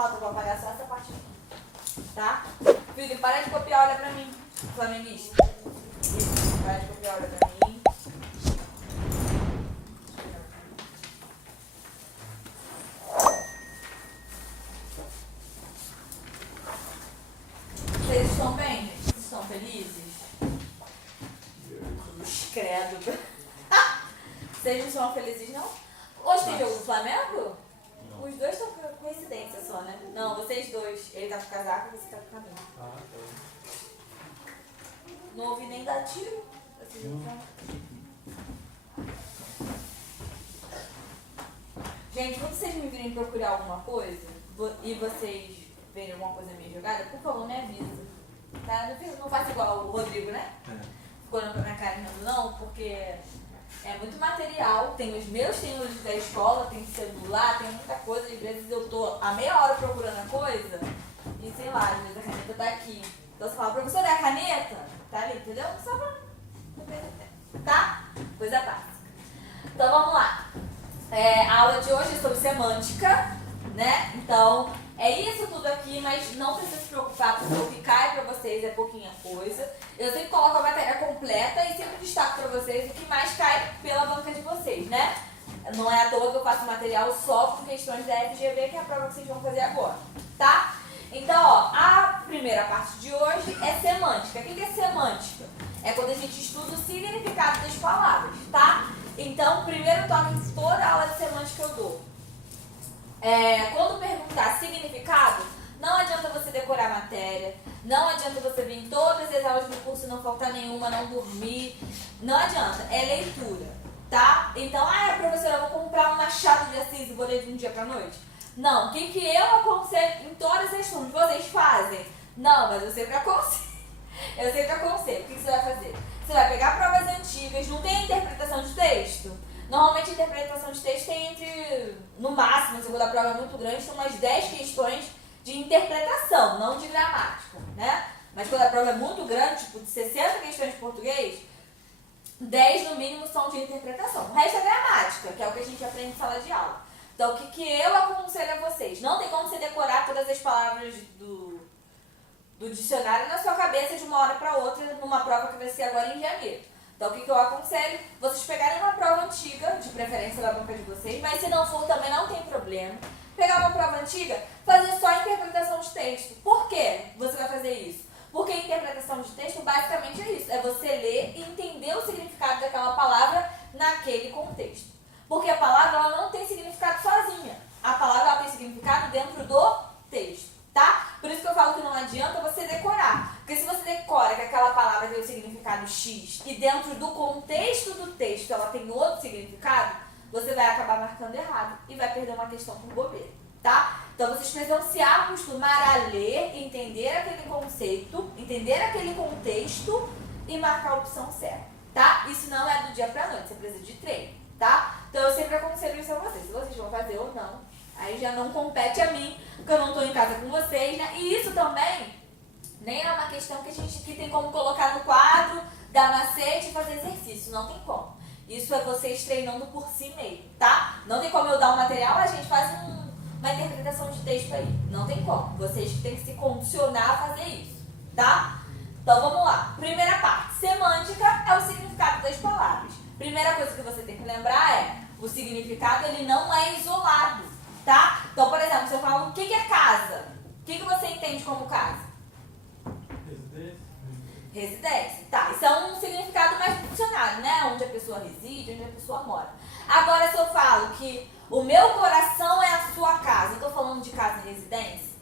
Falta, eu vou apagar só essa parte aqui. Tá? Filho, para de copiar, olha pra mim. Flamenguista. Isso, para de copiar, olha pra mim. Vocês estão bem, gente? Vocês estão felizes? Credo. Vocês não estão felizes, não? Hoje tem jogo do Flamengo? Não. Os dois estão com coincidência só, né? Não, vocês dois. Ele tá com casaco e você tá com caminho. Ah, tá. Não ouvi nem dar tiro. Gente, quando vocês me virem procurar alguma coisa e vocês verem alguma coisa meio jogada, por favor, me avisa. Tá? Não faça igual o Rodrigo, né? Ficou olhando pra minha cara não, porque é muito material. Tem os meus, tem os da escola, tem celular, tem muita coisa. Às vezes eu tô a meia hora procurando a coisa e sei lá, às vezes a caneta tá aqui. Então você fala, professor, é a caneta? Tá ali, entendeu? Só pra não perder tempo. Tá? Coisa básica. Então vamos lá. A aula de hoje é sobre semântica, né? Então é isso tudo aqui, mas não precisa se preocupar, porque o que cai pra vocês é pouquinha coisa. Eu sempre coloco a matéria completa e sempre destaco pra vocês o que mais cai pela banca de vocês, né? Não é à toa que eu faço material só com questões da FGV, que é a prova que vocês vão fazer agora, tá? Então, ó, a primeira parte de hoje é semântica. O que é semântica? É quando a gente estuda o significado das palavras, tá? Então, primeiro toque em toda a aula de semântica eu dou. Quando perguntar significado, não adianta você decorar a matéria, não adianta você vir em todas as aulas do curso, não faltar nenhuma, não dormir, não adianta, é leitura, tá? Então, professora, eu vou comprar um Machado de Assis e vou ler de um dia pra noite? Não, o que eu aconselho em todas as turmas, vocês fazem? Não, mas eu sempre aconselho. Eu sempre aconselho. O que você vai fazer? Você vai pegar provas antigas, não tem interpretação de texto? Normalmente a interpretação de texto tem entre, no máximo, se eu vou dar prova muito grande, são umas 10 questões de interpretação, não de gramática, né? Mas quando a prova é muito grande, tipo de 60 questões de português, 10 no mínimo são de interpretação. O resto é gramática, que é o que a gente aprende em sala de aula. Então, o que eu aconselho a vocês? Não tem como você decorar todas as palavras do dicionário na sua cabeça de uma hora para outra, numa prova que vai ser agora em janeiro. Então, o que eu aconselho? Vocês pegarem uma prova antiga, de preferência da banca de vocês, mas se não for também não tem problema. Pegar uma prova antiga, fazer só a interpretação de texto. Por que você vai fazer isso? Porque a interpretação de texto basicamente é isso. É você ler e entender o significado daquela palavra naquele contexto. Porque a palavra ela não tem significado sozinha. A palavra ela tem significado dentro do texto, tá? Por isso que eu falo que não adianta você decorar. Porque se você decora que aquela palavra tem o significado X e dentro do contexto do texto ela tem outro significado, você vai acabar marcando errado e vai perder uma questão por bobeira, tá? Então vocês precisam se acostumar a ler, entender aquele conceito, entender aquele contexto e marcar a opção certa, tá? Isso não é do dia pra noite, você precisa de treino, tá? Então eu sempre aconselho isso a vocês, se vocês vão fazer ou não. Aí já não compete a mim, porque eu não estou em casa com vocês, né? E isso também nem é uma questão que a gente que tem como colocar no quadro, dar macete e fazer exercício. Não tem como. Isso é vocês treinando por si mesmo, tá? Não tem como eu dar um material, a gente faz uma interpretação de texto aí. Não tem como. Vocês têm que se condicionar a fazer isso, tá? Então vamos lá. Primeira parte. Semântica é o significado das palavras. Primeira coisa que você tem que lembrar é o significado ele não é isolado. Tá? Então, por exemplo, se eu falo o que é casa, o que você entende como casa? Residência. Residência. Tá, isso é um significado mais do dicionário, né? Onde a pessoa reside, onde a pessoa mora. Agora, se eu falo que o meu coração é a sua casa, eu tô falando de casa e residência?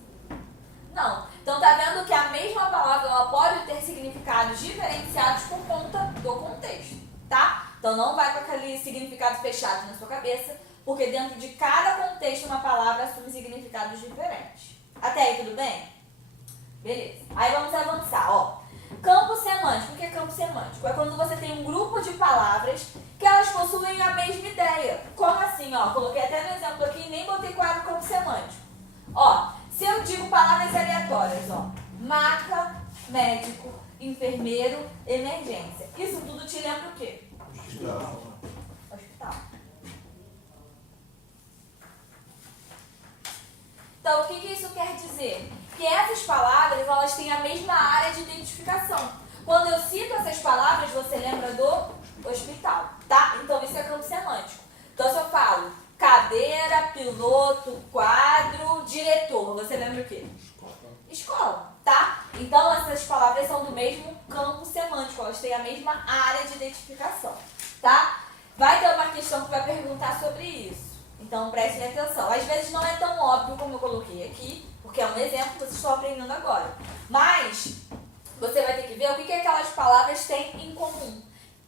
Não. Então, tá vendo que a mesma palavra ela pode ter significados diferenciados por conta do contexto, tá? Então, não vai com aquele significado fechado na sua cabeça, porque dentro de cada contexto uma palavra assume significados diferentes. Até aí tudo bem? Beleza. Aí vamos avançar, ó. Campo semântico. O que é campo semântico? É quando você tem um grupo de palavras que elas possuem a mesma ideia. Como assim, ó? Coloquei até no exemplo aqui e nem botei qual era o campo semântico. Ó, se eu digo palavras aleatórias, ó. Maca, médico, enfermeiro, emergência. Isso tudo te lembra o quê? Hospital. Então, o que isso quer dizer? Que essas palavras, elas têm a mesma área de identificação. Quando eu cito essas palavras, você lembra do hospital, tá? Então, isso é campo semântico. Então, se eu falo cadeira, piloto, quadro, diretor, você lembra o quê? Escola, tá? Então, essas palavras são do mesmo campo semântico, elas têm a mesma área de identificação, tá? Vai ter uma questão que vai perguntar sobre isso. Então, prestem atenção. Às vezes não é tão óbvio como eu coloquei aqui, porque é um exemplo que vocês estão aprendendo agora. Mas, você vai ter que ver o que aquelas palavras têm em comum.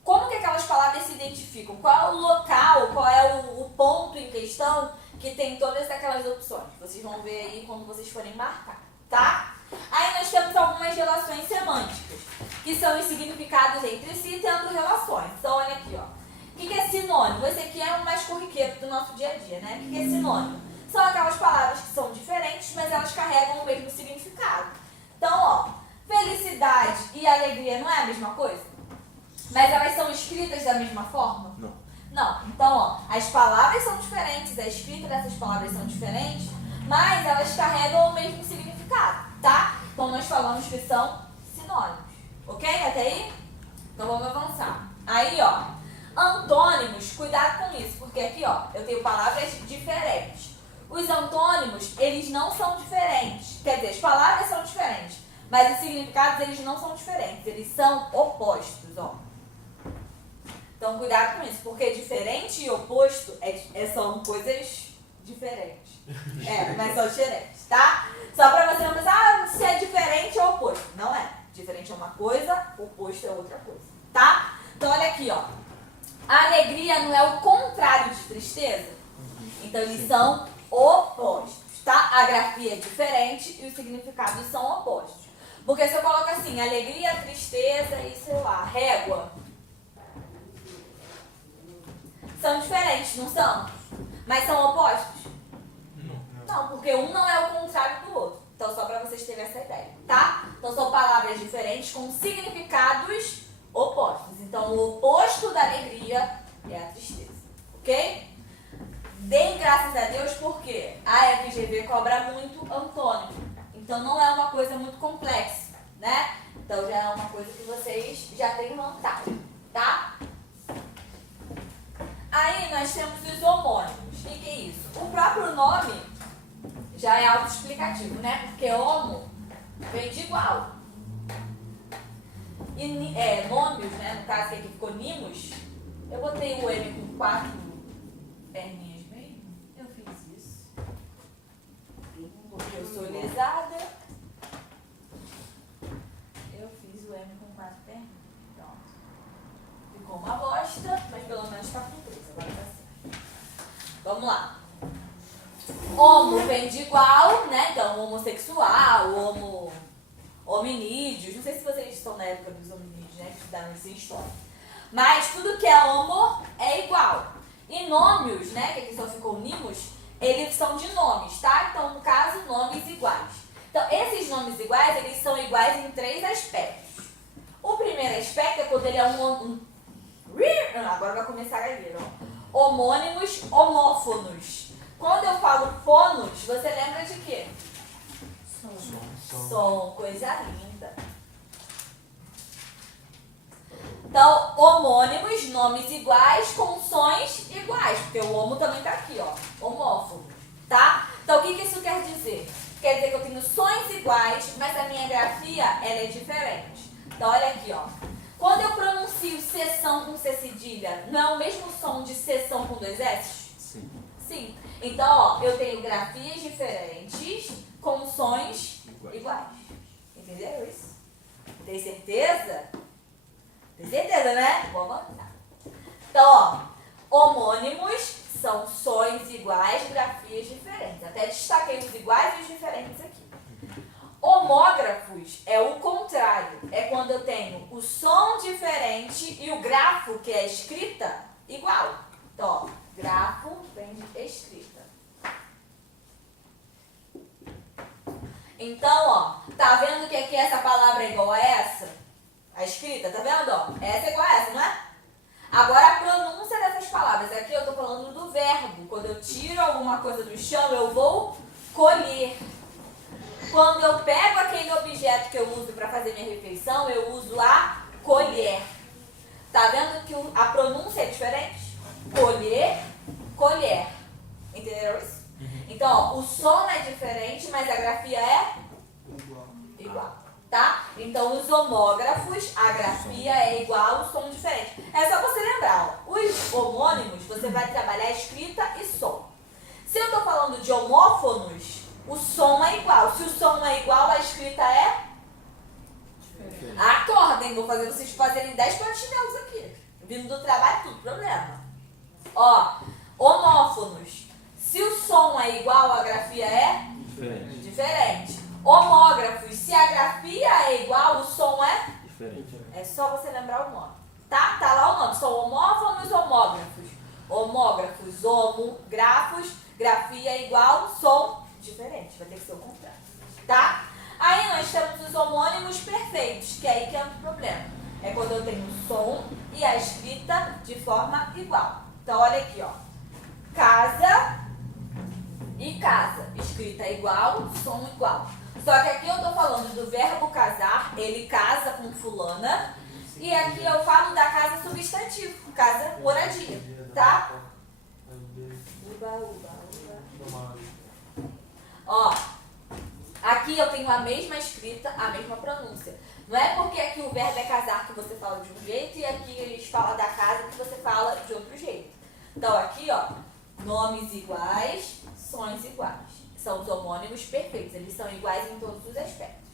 Como que aquelas palavras se identificam? Qual é o local, qual é o ponto em questão que tem todas aquelas opções? Vocês vão ver aí quando vocês forem marcar, tá? Aí nós temos algumas relações semânticas, que são os significados entre si, tendo relações. Então, olha aqui, ó. O que é sinônimo? Esse aqui é o mais corriqueiro do nosso dia a dia, né? O que é sinônimo? São aquelas palavras que são diferentes, mas elas carregam o mesmo significado. Então, ó, felicidade e alegria não é a mesma coisa? Mas elas são escritas da mesma forma? Não. Não. Então, ó, as palavras são diferentes, a escrita dessas palavras são diferentes, mas elas carregam o mesmo significado, tá? Então, nós falamos que são sinônimos. Ok? Até aí? Então, vamos avançar. Aí, ó. Antônimos, cuidado com isso, porque aqui, ó, eu tenho palavras diferentes. Os antônimos, eles não são diferentes. Quer dizer, as palavras são diferentes, mas os significados, eles não são diferentes. Eles são opostos, ó. Então, cuidado com isso, porque diferente e oposto são coisas diferentes. Mas são diferentes, tá? Só pra você não pensar, se é diferente ou oposto. Não é. Diferente é uma coisa, oposto é outra coisa, tá? Então, olha aqui, ó. A alegria não é o contrário de tristeza? Então, eles são opostos, tá? A grafia é diferente e os significados são opostos. Porque se eu coloco assim, alegria, tristeza e, sei lá, régua, são diferentes, não são? Mas são opostos? Não, porque um não é o contrário do outro. Então, só para vocês terem essa ideia, tá? Então, são palavras diferentes com significados opostos. Então, o oposto da alegria é a tristeza, ok? Deem graças a Deus porque a FGV cobra muito antônimo. Então, não é uma coisa muito complexa, né? Então, já é uma coisa que vocês já têm vantagem, tá? Aí, nós temos os homônimos. O que é isso? O próprio nome já é autoexplicativo, né? Porque homo vem de igual. E nômios, né? No caso que aqui ficou nimos, eu botei o M com 4 perninhas mesmo. Eu fiz isso. Porque eu sou lesada. Eu fiz o M com 4 perninhas. Pronto. Ficou uma bosta, mas pelo menos tá com 3. Agora tá certo. Vamos lá. Homo vem de igual, né? Então, homossexual, hominídeos. Não sei se vocês estão na época dos hominídeos, né? Que estudaram isso em história. Mas tudo que é homo é igual. E nômios, né? Que aqui só ficou nimos, eles são de nomes, tá? Então, no caso, nomes iguais. Então, esses nomes iguais, eles são iguais em 3 aspectos. O primeiro aspecto é quando ele é agora vai começar a gagueira, ó. Homônimos, homófonos. Quando eu falo fonos, você lembra de quê? Som, coisa linda. Então, homônimos, nomes iguais com sons iguais, porque o homo também tá aqui, ó, homófono, tá? Então, o que isso quer dizer? Quer dizer que eu tenho sons iguais, mas a minha grafia, ela é diferente. Então, olha aqui, ó. Quando eu pronuncio sessão com C cedilha, não é o mesmo som de sessão com 2 S? Sim. Sim. Então, ó, eu tenho grafias diferentes com sons iguais. Entenderam isso? Tem certeza? Tem certeza, né? Vamos avançar. Então, ó, homônimos são sons iguais, grafias diferentes. Até destaquei os iguais e os diferentes aqui. Homógrafos é o contrário. É quando eu tenho o som diferente e o grafo, que é a escrita, igual. Então, ó, grafo vem de escrita. Então, ó, tá vendo que aqui essa palavra é igual a essa? A escrita, tá vendo, ó? Essa é igual a essa, não é? Agora, a pronúncia dessas palavras. Aqui eu tô falando do verbo. Quando eu tiro alguma coisa do chão, eu vou colher. Quando eu pego aquele objeto que eu uso para fazer minha refeição, eu uso a colher. Tá vendo que a pronúncia é diferente? Colher, colher. Entenderam isso? Então, ó, o som é diferente, mas a grafia é igual. Tá? Então, os homógrafos, a grafia é igual, o som diferente. É só você lembrar, ó, os homônimos, você vai trabalhar escrita e som. Se eu estou falando de homófonos, o som é igual. Se o som é igual, a escrita é? Acordem, vou fazer vocês fazerem 10 platinelos aqui. Vindo do trabalho, tudo problema. Ó, homófonos. Se o som é igual, a grafia é? Diferente. Homógrafos. Se a grafia é igual, o som é? Diferente. É só você lembrar o nome. Tá? Tá lá o nome. São homófonos, homógrafos. Homógrafos, homografos. Grafia é igual, som diferente. Vai ter que ser o contrário. Tá? Aí nós temos os homônimos perfeitos, que é aí que é o problema. É quando eu tenho o som e a escrita de forma igual. Então, olha aqui, ó. Casa e casa. Escrita igual, som igual. Só que aqui eu tô falando do verbo casar, ele casa com fulana. E aqui eu falo da casa substantivo, casa moradia, tá? Uba, uba, uba. Ó, aqui eu tenho a mesma escrita, a mesma pronúncia. Não é porque aqui o verbo é casar que você fala de um jeito e aqui eles falam da casa que você fala de outro jeito. Então aqui, ó, nomes iguais, sons iguais. São os homônimos perfeitos, eles são iguais em todos os aspectos.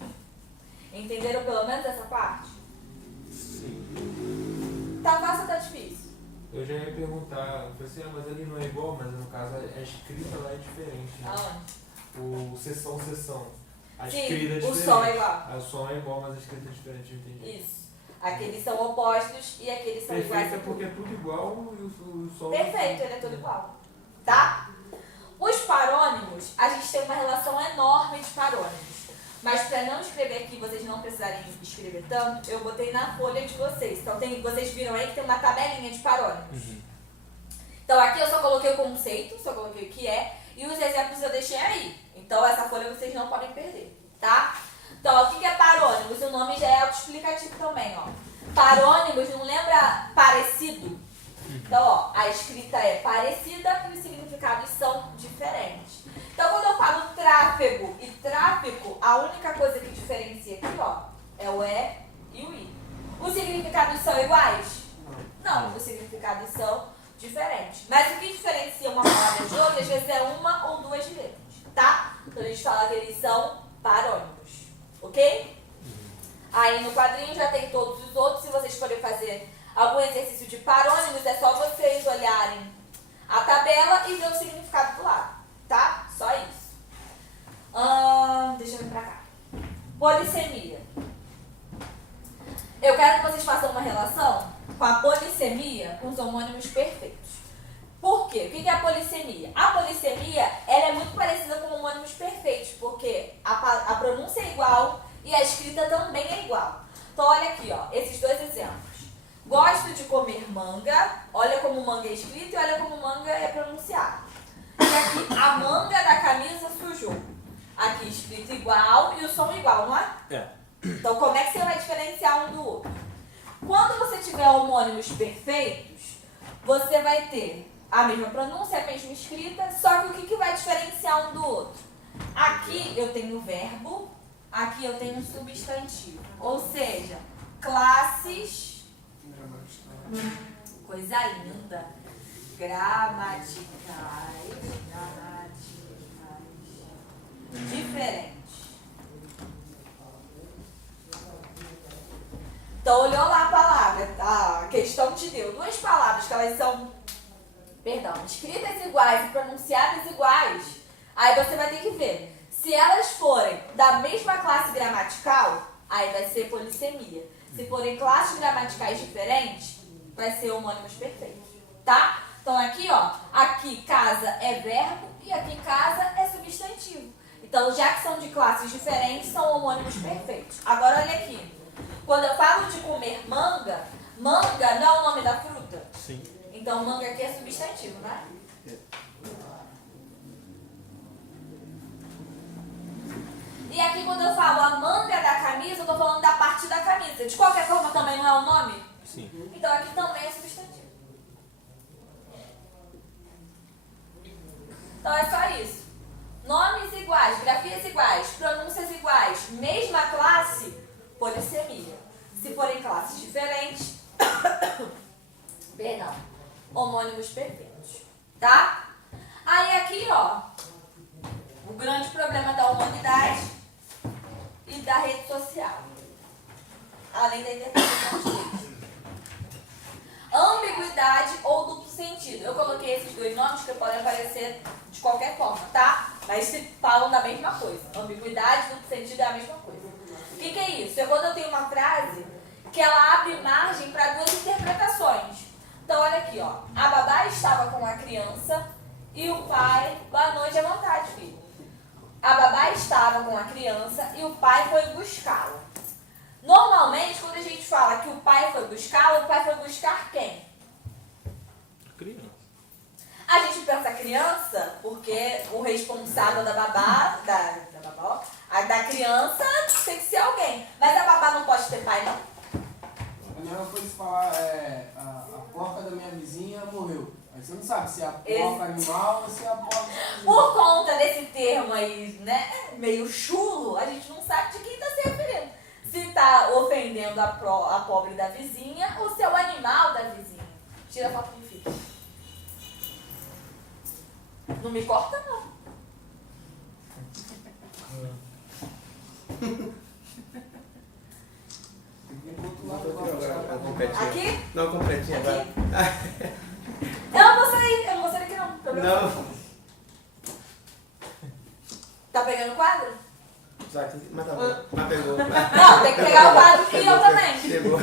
Entenderam pelo menos essa parte? Sim. Tá fácil ou tá difícil? Eu já ia perguntar, eu falei assim, mas ali não é igual, mas no caso a escrita lá é diferente, né? Aonde? O sessão. A Sim, escrita é o diferente. som é igual. O som é igual, mas a escrita é diferente, eu entendi. Isso. Aqueles são opostos e aqueles são iguais. Perfeito é porque é tudo igual e o som... Perfeito, ele é tudo igual. Tá? Os parônimos, a gente tem uma relação enorme de parônimos. Mas para não escrever aqui, vocês não precisarem escrever tanto, eu botei na folha de vocês. Então vocês viram aí que tem uma tabelinha de parônimos. Então aqui eu só coloquei o conceito, só coloquei o que é, e os exemplos eu deixei aí. Então essa folha vocês não podem perder, tá? Então ó, o que é parônimos? O nome já é autoexplicativo também, ó. Parônimos não lembra parecido? Então, ó, a escrita é parecida e os significados são diferentes. Então, quando eu falo tráfego e tráfico, a única coisa que diferencia aqui, ó, é o E e o I. Os significados são iguais? Não, os significados são diferentes. Mas o que diferencia uma palavra de outra, às vezes é uma ou duas letras, tá? Então, a gente fala que eles são parônimos, ok? Aí no quadrinho já tem todos os outros. Se vocês forem fazer algum exercício de parônimos, é só vocês olharem a tabela e ver o significado do lado, tá? Só isso. Deixa eu vir pra cá. Polissemia. Eu quero que vocês façam uma relação com a polissemia com os homônimos perfeitos. Por quê? O que é a polissemia? A polissemia ela é muito parecida com homônimos perfeitos, porque a pronúncia é igual e a escrita também é igual. Então olha aqui, ó, esses dois exemplos. Gosto de comer manga, olha como manga é escrito e olha como manga é pronunciado. E aqui, a manga da camisa sujou. Aqui escrito igual e o som igual, não é? É. Então como é que você vai diferenciar um do outro? Quando você tiver homônimos perfeitos, você vai ter a mesma pronúncia, a mesma escrita, só que o que vai diferenciar um do outro? Aqui eu tenho verbo, aqui eu tenho substantivo. Ou seja, classes... Coisa linda. Gramaticais. Diferentes. Então, olhou lá a palavra. A questão te deu duas palavras que elas são, escritas iguais e pronunciadas iguais. Aí você vai ter que ver. Se elas forem da mesma classe gramatical, aí vai ser polissemia. Se forem classes gramaticais diferentes, vai ser homônimos perfeitos, tá? Então aqui, ó, aqui casa é verbo e aqui casa é substantivo. Então, já que são de classes diferentes, são homônimos perfeitos. Agora, olha aqui. Quando eu falo de comer manga, manga não é o nome da fruta? Sim. Então, manga aqui é substantivo, né? E aqui quando eu falo a manga da camisa, eu tô falando da parte da camisa. De qualquer forma também não é o nome? Sim. Então aqui também é substantivo. Então é só isso. Nomes iguais, grafias iguais, pronúncias iguais, mesma classe, polissemia. Se forem classes diferentes, perdão, homônimos perfeitos, tá? Aí aqui, ó, o grande problema da humanidade e da rede social, além da interpretação dos textos. Ambiguidade ou duplo sentido. Eu coloquei esses dois nomes que podem aparecer de qualquer forma, tá? Mas se falam da mesma coisa. Ambiguidade e duplo sentido é a mesma coisa. O que é isso? É quando eu tenho uma frase que ela abre margem para duas interpretações. Então, olha aqui, ó. A babá estava com a criança e o pai... Boa noite, à vontade, filho. A babá estava com a criança e o pai foi buscá-la. Normalmente, quando a gente fala que o pai foi buscá-la, o pai foi buscar quem? Criança. A gente pensa criança porque o responsável da babá, da criança tem que ser alguém. Mas a babá não pode ter pai, não? A minha foi falar, a porca da minha vizinha morreu. Aí você não sabe se é a porca animal ou se é a porca da vizinha. Por conta desse termo aí, né, meio chulo, a gente não sabe de quem está se referindo. Se está ofendendo a pobre da vizinha ou se é o animal da vizinha. Tira a foto do filho. Não me corta, não. Aqui? Não, completinho agora. Eu não vou sair daqui não. Não. Tá pegando o quadro? Mas tá bom. Mas pegou. Não, tem que pegar o quadro e eu também. Pegou.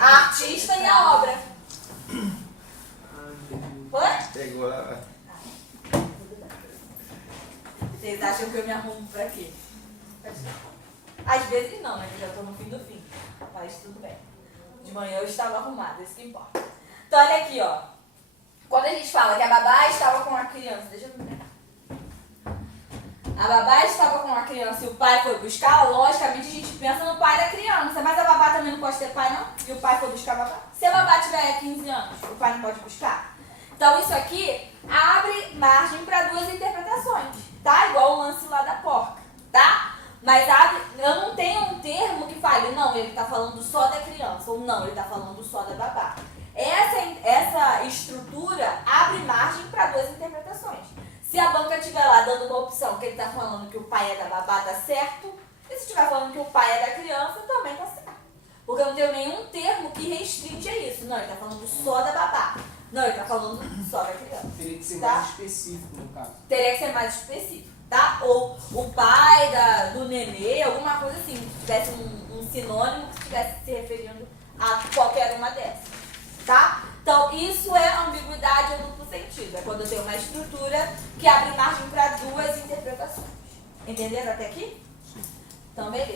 A artista e a obra. Foi? Pegou lá. Vocês acham que eu me arrumo pra quê? Às vezes não, né? Que eu já tô no fim do fim. Mas tudo bem. De manhã eu estava arrumada, isso que importa. Então olha aqui, ó. Quando a gente fala que a babá estava com a criança, deixa eu ver. A babá estava com a criança e o pai foi buscar, logicamente a gente pensa no pai da criança, mas a babá também não pode ter pai, não? E o pai foi buscar a babá? Se a babá tiver 15 anos, o pai não pode buscar? Então isso aqui abre margem para duas interpretações, tá? Igual o lance lá da porca, tá? Mas eu não tenho um termo que fale, não, ele está falando só da criança, ou não, ele está falando só da babá. Essa estrutura abre margem para duas interpretações. Se a banca estiver lá dando uma opção que ele está falando que o pai é da babá, tá certo. E se estiver falando que o pai é da criança, também tá certo. Porque eu não tenho nenhum termo que restringe a isso. Não, ele está falando só da babá. Não, ele está falando só da criança. Teria que ser tá? mais específico, no caso. Teria que ser mais específico, tá? Ou o pai do nenê, alguma coisa assim. Que tivesse um sinônimo que estivesse se referindo a qualquer uma dessas, tá? Então, isso é ambiguidade ou duplo sentido. É quando eu tenho uma estrutura que abre margem para duas interpretações. Entenderam até aqui? Então, beleza.